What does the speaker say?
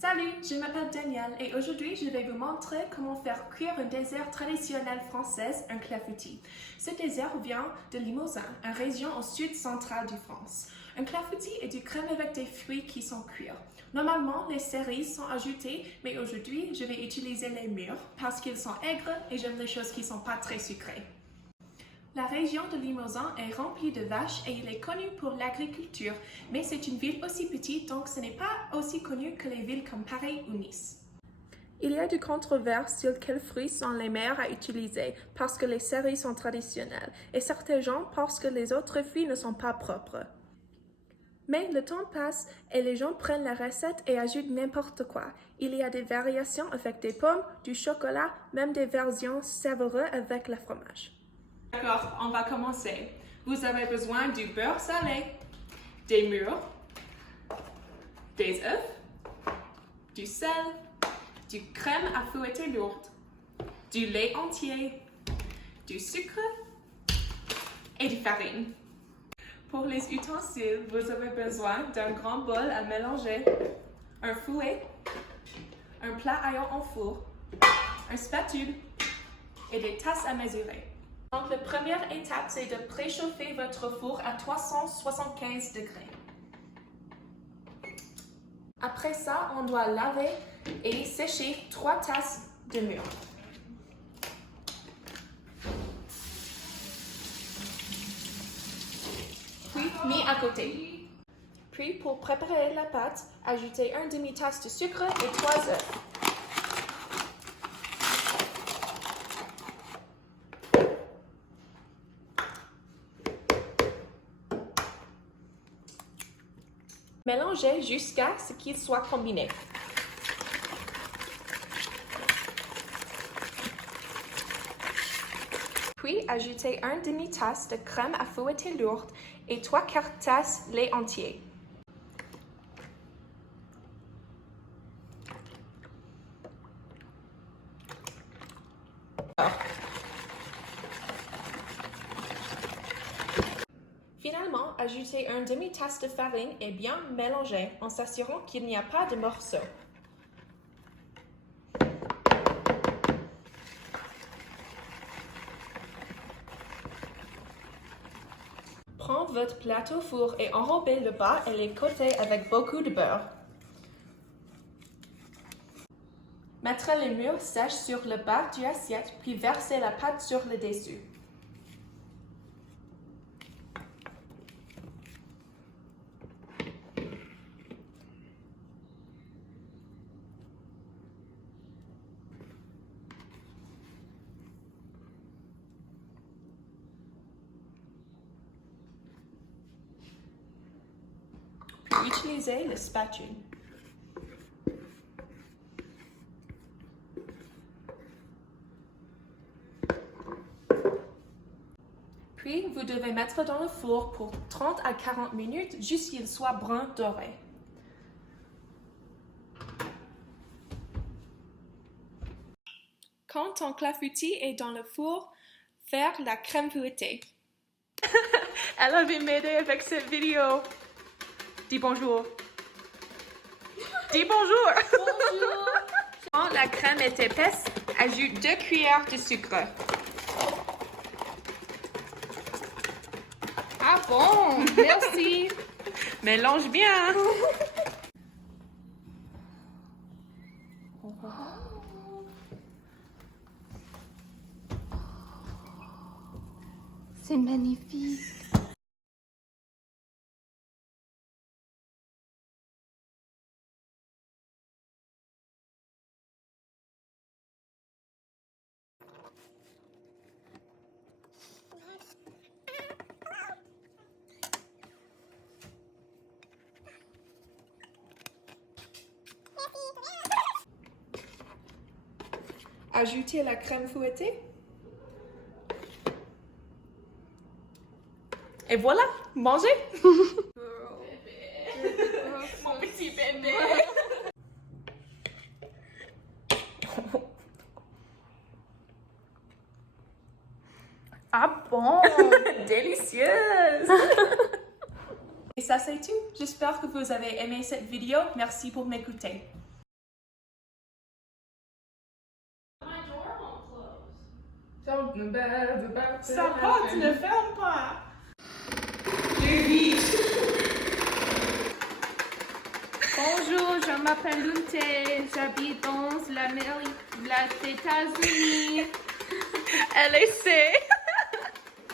Salut, je m'appelle Danielle et aujourd'hui je vais vous montrer comment faire cuire un dessert traditionnel français, un clafoutis. Ce dessert vient de Limousin, une région au sud central de France. Un clafoutis est du crème avec des fruits qui sont cuits. Normalement, les cerises sont ajoutées, mais aujourd'hui je vais utiliser les mûres parce qu'ils sont aigres et j'aime les choses qui ne sont pas très sucrées. La région de Limousin est remplie de vaches et il est connu pour l'agriculture, mais c'est une ville aussi petite donc ce n'est pas aussi connu que les villes comme Paris ou Nice. Il y a de controverses sur quels fruits sont les meilleurs à utiliser parce que les cerises sont traditionnelles et certains gens pensent que les autres fruits ne sont pas propres. Mais le temps passe et les gens prennent la recette et ajoutent n'importe quoi. Il y a des variations avec des pommes, du chocolat, même des versions savoureuses avec le fromage. D'accord, on va commencer. Vous avez besoin du beurre salé, des mûres, des œufs, du sel, du crème à fouetter lourde, du lait entier, du sucre et du farine. Pour les ustensiles, vous avez besoin d'un grand bol à mélanger, un fouet, un plat à eau en four, un spatule et des tasses à mesurer. Donc, la première étape, c'est de préchauffer votre four à 375 degrés. Après ça, on doit laver et sécher 3 tasses de mûres. Puis, mis à côté. Puis, pour préparer la pâte, ajoutez 1 demi-tasse de sucre et 3 œufs. Mélangez jusqu'à ce qu'ils soient combinés. Puis, ajoutez 1 demi-tasse de crème à fouetter lourde et 3/4 tasses lait entier. Finalement, ajoutez 1 demi-tasse de farine et bien mélanger en s'assurant qu'il n'y a pas de morceaux. Prends votre plateau four et enrobez le bas et les côtés avec beaucoup de beurre. Mettez les mûres sèches sur le bas de l'assiette puis versez la pâte sur le dessus. Puis utilisez le spatule. Puis, vous devez mettre dans le four pour 30 à 40 minutes jusqu'à ce qu'il soit brun doré. Quand ton clafoutis est dans le four, faire la crème fouettée. Elle avait m'aider avec cette vidéo. Dis bonjour. Dis bonjour. Bonjour! Quand la crème est épaisse, ajoute 2 cuillères de sucre. Ah bon, Merci! mélange bien. C'est magnifique. Ajoutez la crème fouettée. Et voilà, mangez. Mon petit bébé. Ah bon! Délicieuse. Et ça c'est tout. J'espère que vous avez aimé cette vidéo. Merci pour m'écouter. Sa porte ne ferme pas. Bonjour, je m'appelle Lunte, j'habite dans l'Amérique, les États-Unis. LAC.